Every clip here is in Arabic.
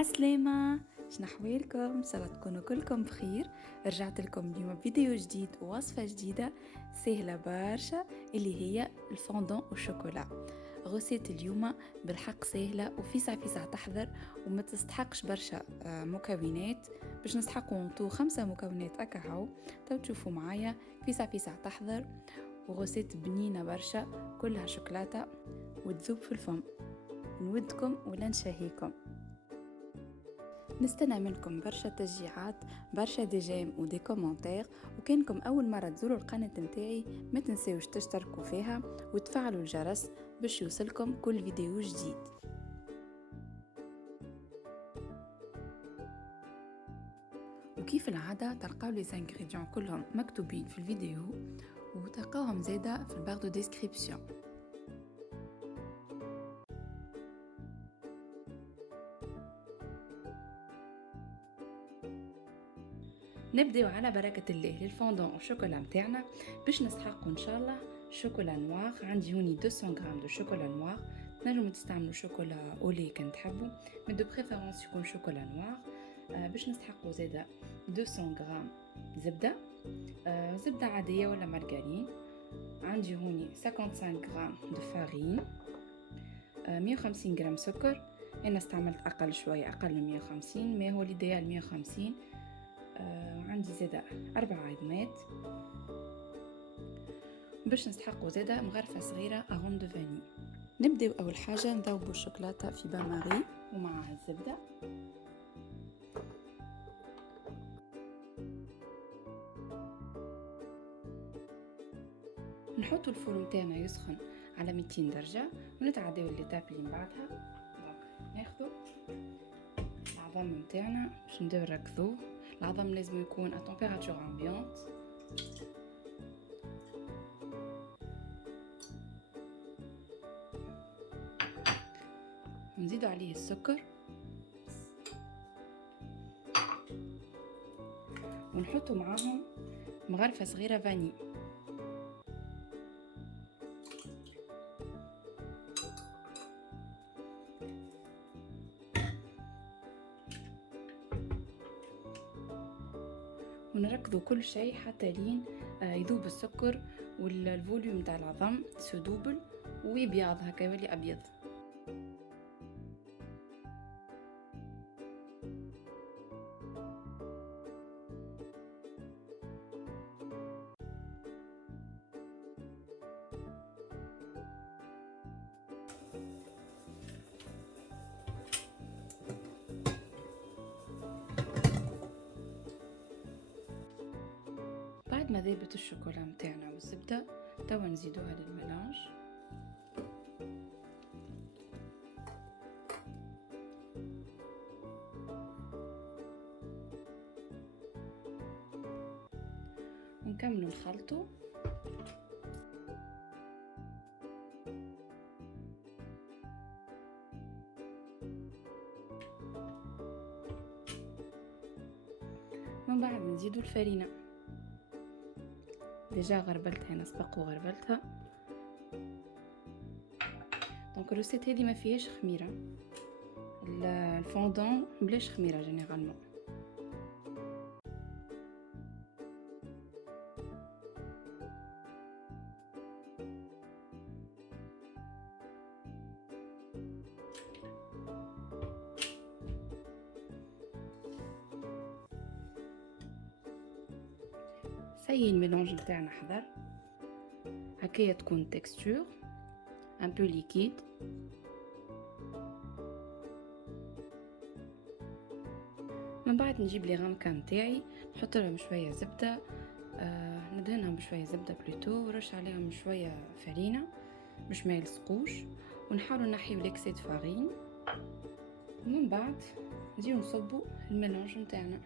عسلامة، شنحوالكم؟ ان شاء الله تكونوا كلكم بخير. رجعت لكم اليوم فيديو جديد ووصفة جديدة سهلة برشا اللي هي الفوندون والشوكولا. غسيت اليوم بالحق سهلة وفيسع فيسع تحضر وما تستحقش برشا مكونات. باش نستحقوا نطو 5 مكونات اكاهو. تو تشوفوا معايا فيسع فيسع تحضر وغسيت بنينة برشا كلها شوكولاتة وتذوب في الفم. نودكم ولا نشهيكم. نستنى منكم برشا تشجيعات، برشا دي جيم ودي كومنتير، وكانكم اول مره تزوروا القناه نتاعي ما تنساوش تشتركوا فيها وتفعلوا الجرس باش يوصلكم كل فيديو جديد. وكيف العاده تلقاو لي انغريديون كلهم مكتوبين في الفيديو وتلقاوهم زاده في البار دو ديسكريبسيون. نبداو على بركة الله للفوندون والشوكولا متاعنا. باش نسحقوا ان شاء الله شوكولا نوار. عندي هوني 200 غرام دو شوكولا نوار. تنجموا تستعملوا شوكولا اولي كان تحبوا، من دو بريفيرونس يكون شوكولا نوار. باش نسحقوا زاده 200 غرام زبده، زبده عاديه ولا مارغرين. عندي هوني 55 غرام دو فارين، 150 غرام سكر. انا استعملت اقل شويه، اقل من 150، ما هو الايديال 150. عندي زاده 4 عظمات. باش نستحقوا زاده مغرفه صغيره اغوم دو فاني. نبداو اول حاجه نذوبوا الشوكولاته في بان ماري ومعها الزبده. نحطوا الفرن تاعنا يسخن على 200 درجه ونتعداو الليتاب اللي من بعدها. دونك ناخذوا العظم نتاعنا باش نديرو نركضوه. العظم لازم يكون ا تمبيراتور امبيونت. نزيدوا عليه السكر ونحطوا معاهم مغرفه صغيره فاني. ونركضوا كل شيء حتى لين يذوب السكر والفوليوم تاع العظم سدوبل ويبيض هكا يولي ابيض. بعد ما ذابت الشوكولا متاعنا والزبده توا نزيدوها للميلانج. ونكملوا نخلطوا. من بعد نزيدوا الفرينه. ديجا غربلتها انا سبق وغربلتها. دونك الروسيت هذه ما فيهاش خميره. الفوندون بلاش خميره جينيرالمون. سي الميلانج نتاعنا حضر هكايا تكون تكستور ان بو ليكيد. من بعد نجيب لي غامكه نتاعي نحط لهم شويه زبده، ندهنهم بشويه زبده بلوتو ورش عليهم شويه فرينه باش ما يلصقوش، ونحاول نحيو ليكسيد فارين. ومن بعد نجيو نصبوا الميلانج نتاعنا.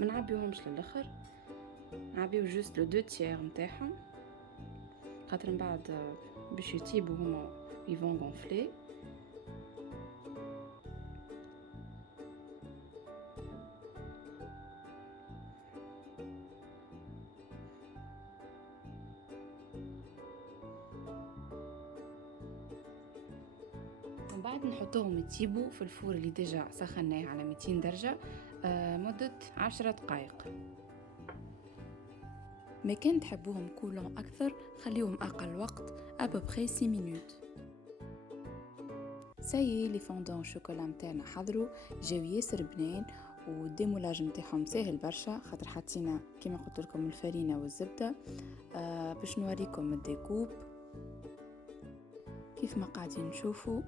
ما نعبيوهمش للاخر، نعبيو جوست لو دو تيير نتاعهم خاطر من بعد باش يطيبوا هما يفون غونفلي. ومن بعد نحطوهم يطيبوا في الفور اللي ديجا سخناه على 200 درجة مدة 10 دقائق. ما كان تحبوهم كولون أكثر خليهم أقل وقت أبوبخي 6 مينوت. سايي لي فوندون شوكولا متاعنا حضروا، جاو ياسر بنين والديمولاج متاعهم ساهل برشا خاطر حطينا كما قلت لكم الفرينة والزبدة. باش نوريكم الديكوب كيف ما قاعدين نشوفوا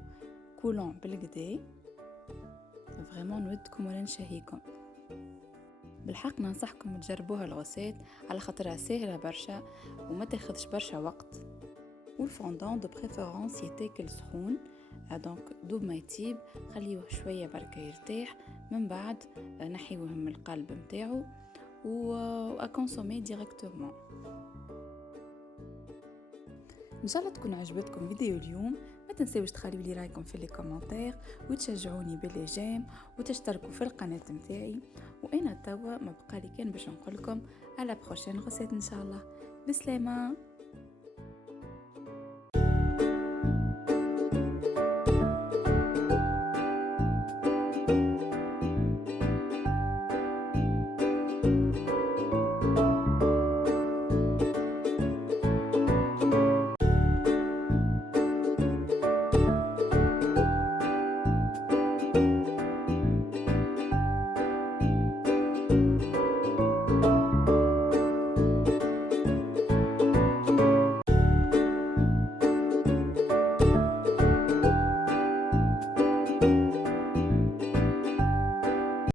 كولون بالقدا، فريمون نودكم ولا نشهيكم. بالحق ننصحكم تجربوها الغوسات على خاطرها سهله برشا وما تاخذش برشا وقت، والفوندون دو بريفيرونس يتاكل سخون دونك دوب ما يطيب خليوه شويه بركه يرتاح، من بعد نحيوه من القلب نتاعو وأكونسومي ديريكتومون. ان شاء الله تكون عجبتكم فيديو اليوم. ما تنسوش تخليوا لي رايكم في لي كومنتير وتشجعوني باللي جيم وتشتركوا في القناه متاعي. وانا توا ما بقالي كان باش نقولكم على بروشين غوسيت ان شاء الله. بسلامه.